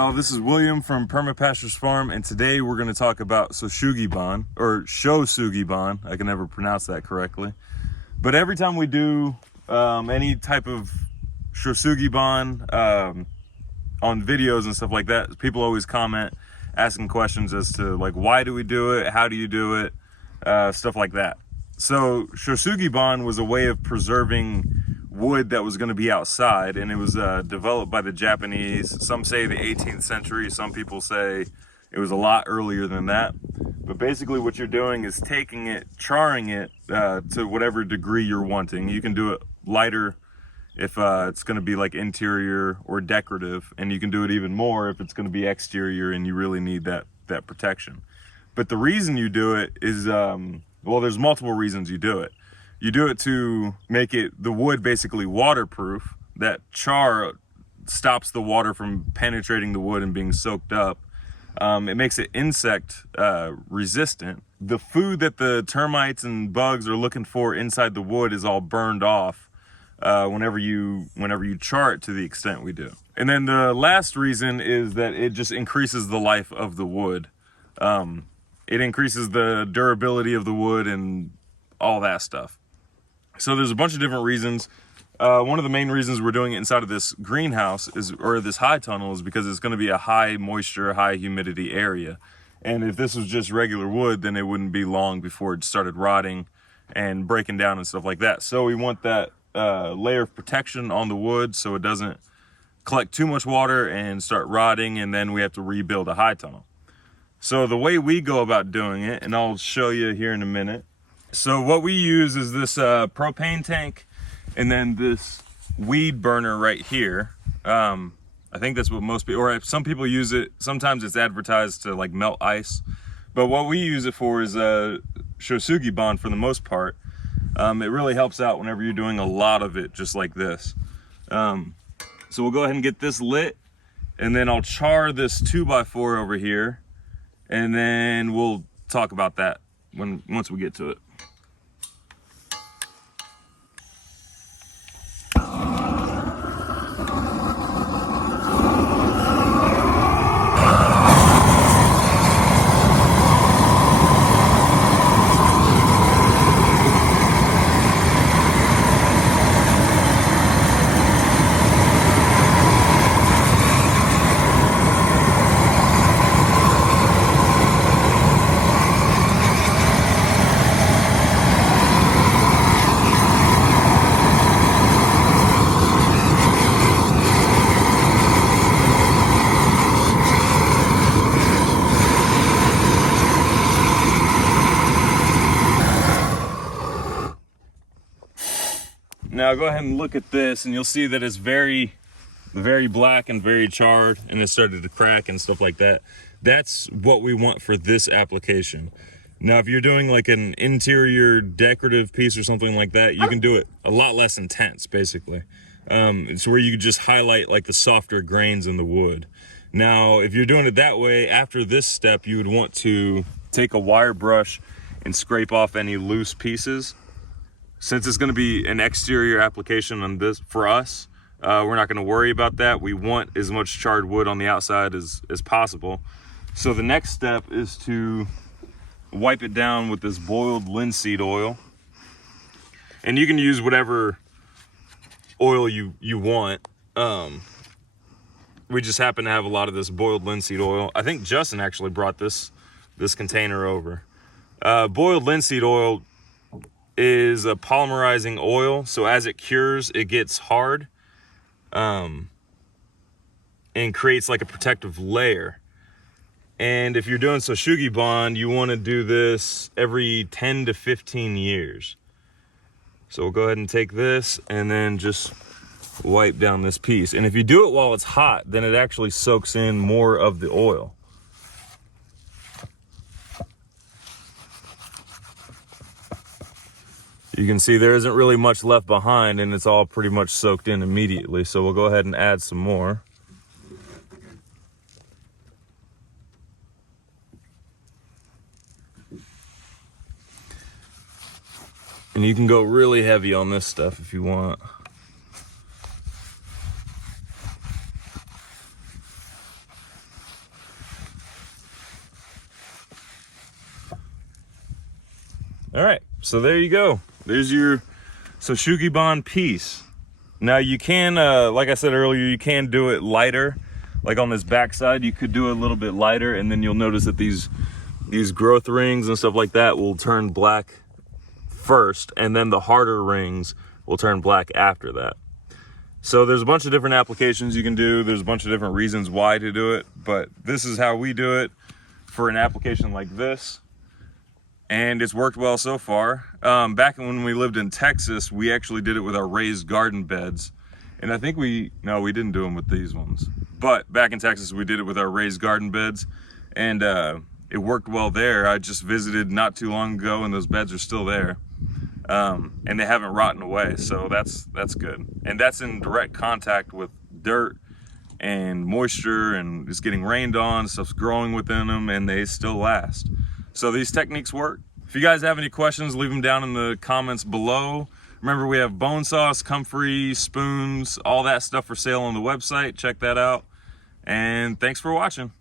y'all, this is William from Perma Pastures Farm, and today we're going to talk about Shou Sugi Ban, or Shou Sugi Ban. I can never pronounce that correctly. But every time we do any type of Shou Sugi Ban on videos and stuff like that, people always comment asking questions as to like, why do we do it, how do you do it, stuff like that. So Shou Sugi Ban was a way of preserving wood that was going to be outside, and it was developed by the Japanese. Some say the 18th century, some people say it was a lot earlier than that. But basically what you're doing is taking it, charring it to whatever degree you're wanting. You can do it lighter if it's going to be like interior or decorative, and you can do it even more if it's going to be exterior and you really need that protection. But the reason you do it is, well, there's multiple reasons you do it. You do it to make the wood basically waterproof. That char stops the water from penetrating the wood and being soaked up. It makes it insect resistant. The food that the termites and bugs are looking for inside the wood is all burned off whenever you char it to the extent we do. And then the last reason is that it just increases the life of the wood. It increases the durability of the wood and all that stuff. So there's a bunch of different reasons. One of the main reasons we're doing it inside of this greenhouse or this high tunnel is because it's going to be a high moisture, high humidity area. And if this was just regular wood, then it wouldn't be long before it started rotting and breaking down and stuff like that. So we want that layer of protection on the wood so it doesn't collect too much water and start rotting, and then we have to rebuild a high tunnel. So the way we go about doing it, and I'll show you here in a minute. So what we use is this propane tank and then this weed burner right here. I think that's what most people, or some people use it. Sometimes it's advertised to like melt ice. But what we use it for is Shou Sugi Ban for the most part. It really helps out whenever you're doing a lot of it just like this. So we'll go ahead and get this lit, and then I'll char this 2x4 over here, and then we'll talk about that once we get to it. Now go ahead and look at this, and you'll see that it's very black and very charred, and it started to crack and stuff like that. That's what we want for this application. Now, if you're doing like an interior decorative piece or something like that, you can do it a lot less intense, basically. It's where you just highlight like the softer grains in the wood. Now, if you're doing it that way, after this step, you would want to take a wire brush and scrape off any loose pieces. Since it's going to be an exterior application on this for us, we're not going to worry about that. We want as much charred wood on the outside as possible. So the next step is to wipe it down with this boiled linseed oil. And you can use whatever oil you want. We just happen to have a lot of this boiled linseed oil. I think Justin actually brought this container over. Boiled linseed oil is a polymerizing oil, so as it cures, it gets hard and creates like a protective layer. And if you're doing Shou Sugi Ban, you want to do this every 10 to 15 years. So we'll go ahead and take this and then just wipe down this piece. And if you do it while it's hot, then it actually soaks in more of the oil. You can see there isn't really much left behind, and it's all pretty much soaked in immediately. So we'll go ahead and add some more. And you can go really heavy on this stuff if you want. All right, so there you go. There's your Shou Sugi Ban piece. Now you can, like I said earlier, you can do it lighter. Like on this backside, you could do it a little bit lighter, and then you'll notice that these growth rings and stuff like that will turn black first, and then the harder rings will turn black after that. So there's a bunch of different applications you can do. There's a bunch of different reasons why to do it, but this is how we do it for an application like this. And it's worked well so far. Back when we lived in Texas, we actually did it with our raised garden beds. And I think we didn't do them with these ones. But back in Texas, we did it with our raised garden beds. And it worked well there. I just visited not too long ago, and those beds are still there. And they haven't rotten away, so that's good. And that's in direct contact with dirt and moisture, and it's getting rained on, stuff's growing within them, and they still last. So these techniques work. If you guys have any questions, leave them down in the comments below. Remember, we have bone sauce, comfrey, spoons, all that stuff for sale on the website. Check that out. And thanks for watching.